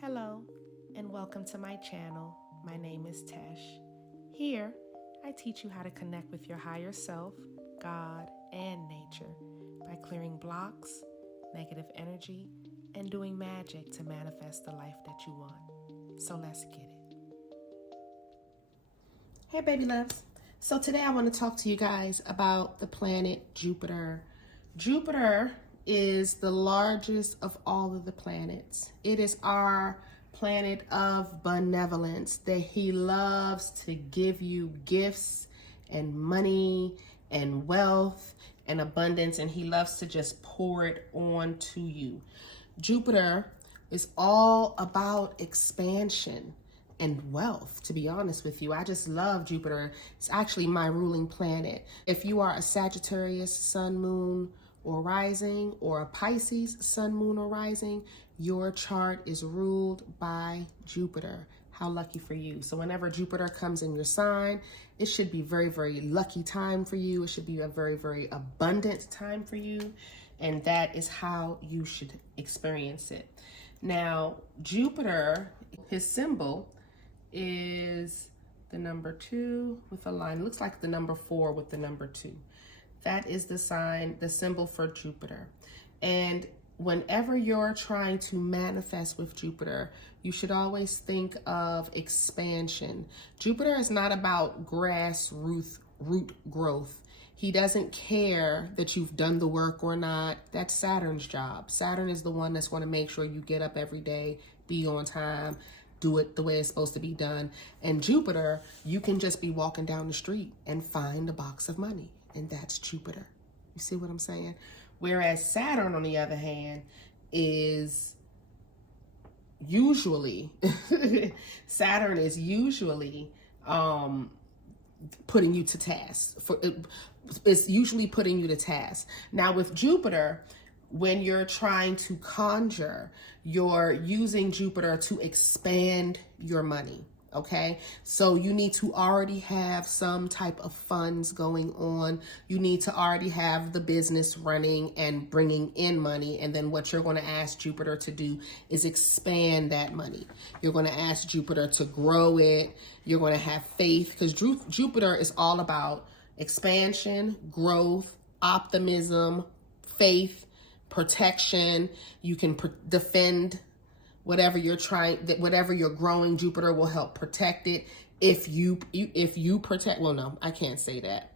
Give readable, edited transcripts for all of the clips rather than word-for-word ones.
Hello, and welcome to my channel. My name is Tesh. Here, I teach you how to connect with your higher self, God, and nature by clearing blocks, negative energy, and doing magic to manifest the life that you want. So let's get it. Hey, baby loves. So today I want to talk to you guys about the planet Jupiter. Jupiter is the largest of all of the planets. It is our planet of benevolence, that he loves to give you gifts and money and wealth and abundance, and he loves to just pour it on to you. Jupiter is all about expansion and wealth, to be honest with you. I just love Jupiter. It's actually my ruling planet. If you are a Sagittarius sun, moon, or rising, or a Pisces sun, moon, or rising, your chart is ruled by Jupiter. How lucky for you. So whenever Jupiter comes in your sign, it should be very, very lucky time for you. It should be a very, very abundant time for you. And that is how you should experience it. Now, Jupiter, his symbol is the number 2 with a line. It looks like the number 4 with the number 2. That is the sign, the symbol for Jupiter. And whenever you're trying to manifest with Jupiter, you should always think of expansion. Jupiter is not about grassroots root growth. He doesn't care that you've done the work or not. That's Saturn's job. Saturn is the one that's going to make sure you get up every day, be on time, do it the way it's supposed to be done. And Jupiter, you can just be walking down the street and find a box of money. And that's Jupiter. You see what I'm saying? Whereas Saturn, on the other hand, is usually, Saturn is usually putting you to task. It's usually putting you to task. Now with Jupiter, when you're trying to conjure, you're using Jupiter to expand your money. Okay, so you need to already have some type of funds going on. You need to already have the business running and bringing in money. And then what you're going to ask Jupiter to do is expand that money. You're going to ask Jupiter to grow it. You're going to have faith, because Jupiter is all about expansion, growth, optimism, faith, protection. You can defend whatever you're whatever you're growing. Jupiter will help protect it. If you protect, well, no, I can't say that.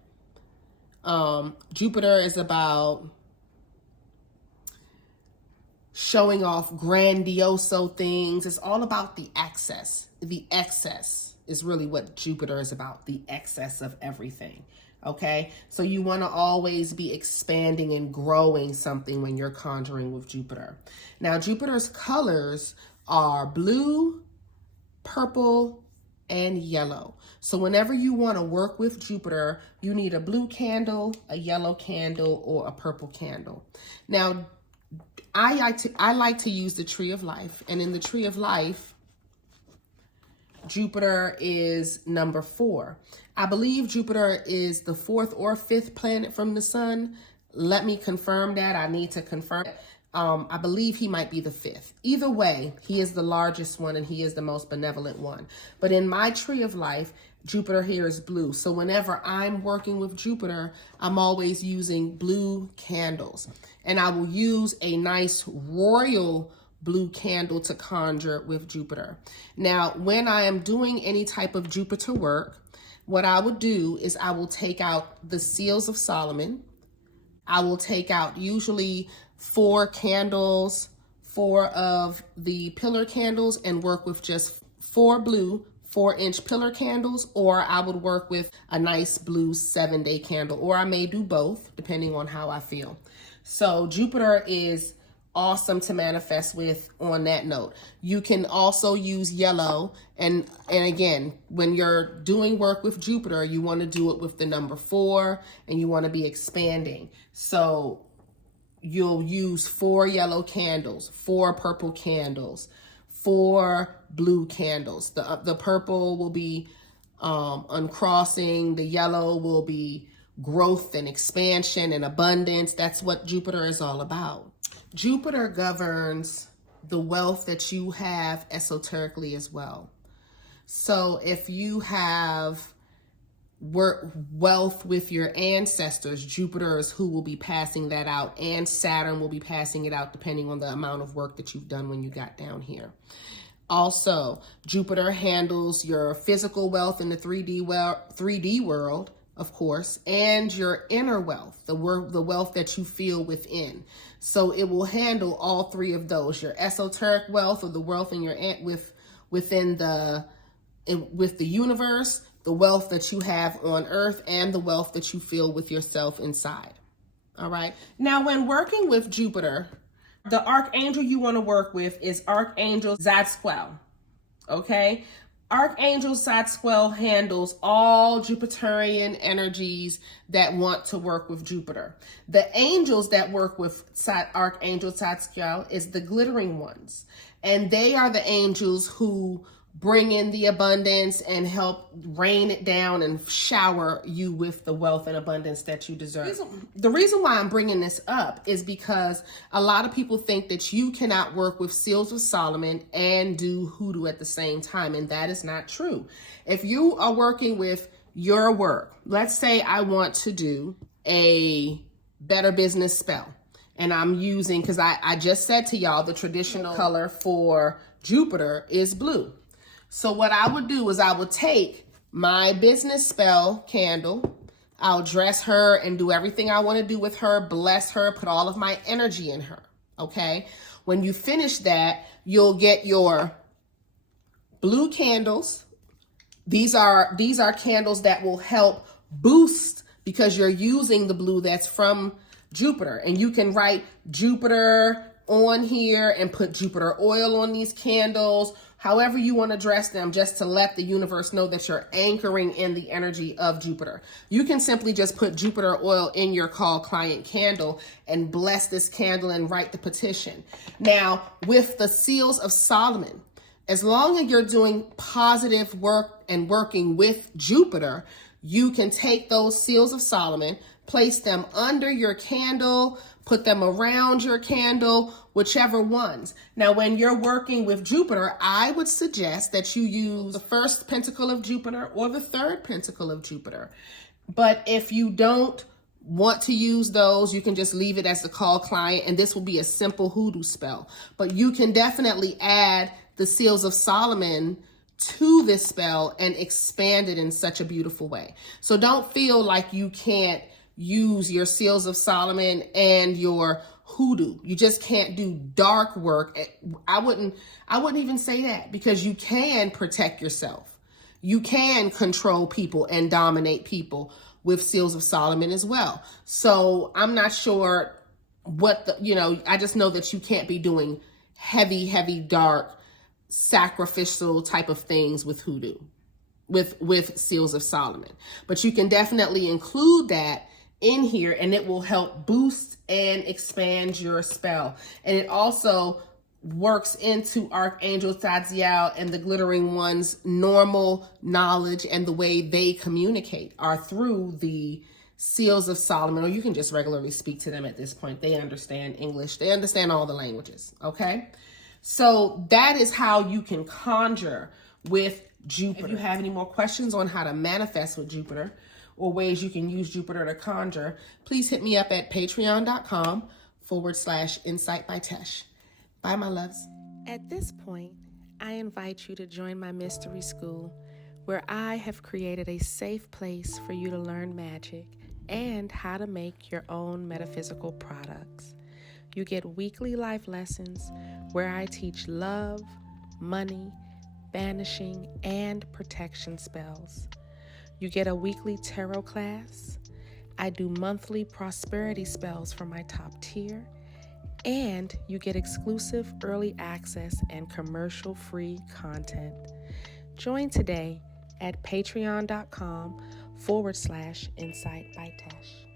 Jupiter is about showing off grandioso things. It's all about the excess. The excess is really what Jupiter is about, the excess of everything. Okay, so you want to always be expanding and growing something when you're conjuring with Jupiter. Now, Jupiter's colors are blue, purple, and yellow. So whenever you want to work with Jupiter, you need a blue candle, a yellow candle, or a purple candle. Now, I like to use the Tree of Life, and in the Tree of Life, Jupiter is number 4. I believe Jupiter is the 4th or 5th planet from the sun. Let me confirm that. I need to confirm. I believe he might be the 5th. Either way, he is the largest one and he is the most benevolent one. But in my Tree of Life, Jupiter here is blue. So whenever I'm working with Jupiter, I'm always using blue candles. And I will use a nice royal blue candle to conjure with Jupiter. Now, when I am doing any type of Jupiter work, what I will do is I will take out the Seals of Solomon. I will take out usually 4 candles, 4 of the pillar candles, and work with just 4 blue 4-inch pillar candles, or I would work with a nice blue 7-day candle, or I may do both depending on how I feel. So Jupiter is awesome to manifest with on that note. You can also use yellow. And again, when you're doing work with Jupiter, you want to do it with the number 4 and you want to be expanding. So you'll use 4 yellow candles, 4 purple candles, 4 blue candles. The purple will be uncrossing. The yellow will be growth and expansion and abundance. That's what Jupiter is all about. Jupiter governs the wealth that you have esoterically as well. So if you have wealth with your ancestors, Jupiter is who will be passing that out, and Saturn will be passing it out depending on the amount of work that you've done when you got down here. Also, Jupiter handles your physical wealth in the 3D world, of course, and your inner wealth, the wealth that you feel within. So it will handle all three of those: your esoteric wealth, or the wealth in your within the universe, the wealth that you have on earth, and the wealth that you feel with yourself inside. All right. Now, when working with Jupiter, the archangel you want to work with is Archangel Zadkiel. Okay. Archangel Zadkiel handles all Jupiterian energies that want to work with Jupiter. The angels that work with Archangel Zadkiel is the glittering ones. And they are the angels who bring in the abundance and help rain it down and shower you with the wealth and abundance that you deserve. The reason why I'm bringing this up is because a lot of people think that you cannot work with Seals of Solomon and do hoodoo at the same time, and that is not true. If you are working with your work, let's say I want to do a better business spell, and I'm using, because I just said to y'all, the traditional color for Jupiter is blue. So what I would do is I would take my business spell candle, I'll dress her and do everything I want to do with her, bless her, put all of my energy in her, okay? When you finish that, you'll get your blue candles. These are candles that will help boost, because you're using the blue that's from Jupiter. And you can write Jupiter on here and put Jupiter oil on these candles, however you want to dress them, just to let the universe know that you're anchoring in the energy of Jupiter. You can simply just put Jupiter oil in your call client candle and bless this candle and write the petition. Now, with the Seals of Solomon, as long as you're doing positive work and working with Jupiter, you can take those Seals of Solomon, place them under your candle, put them around your candle, whichever ones. Now, when you're working with Jupiter, I would suggest that you use the first pentacle of Jupiter or the third pentacle of Jupiter. But if you don't want to use those, you can just leave it as the call client, and this will be a simple hoodoo spell. But you can definitely add the Seals of Solomon to this spell and expand it in such a beautiful way. So don't feel like you can't use your Seals of Solomon and your hoodoo. You just can't do dark work. I wouldn't even say that, because you can protect yourself. You can control people and dominate people with Seals of Solomon as well. So I'm not sure what I just know that you can't be doing heavy, dark, sacrificial type of things with hoodoo, with Seals of Solomon. But you can definitely include that in here, and it will help boost and expand your spell. And it also works into Archangel Zadkiel and the glittering one's normal knowledge, and the way they communicate are through the Seals of Solomon, or you can just regularly speak to them at this point. They understand English. They understand all the languages, okay? So that is how you can conjure with Jupiter. If you have any more questions on how to manifest with Jupiter, or ways you can use Jupiter to conjure, please hit me up at patreon.com/Insight by Tesh. Bye, my loves. At this point, I invite you to join my mystery school, where I have created a safe place for you to learn magic and how to make your own metaphysical products. You get weekly life lessons where I teach love, money, banishing, and protection spells. You get a weekly tarot class. I do monthly prosperity spells for my top tier. And you get exclusive early access and commercial-free content. Join today at patreon.com/Insight by Tesh.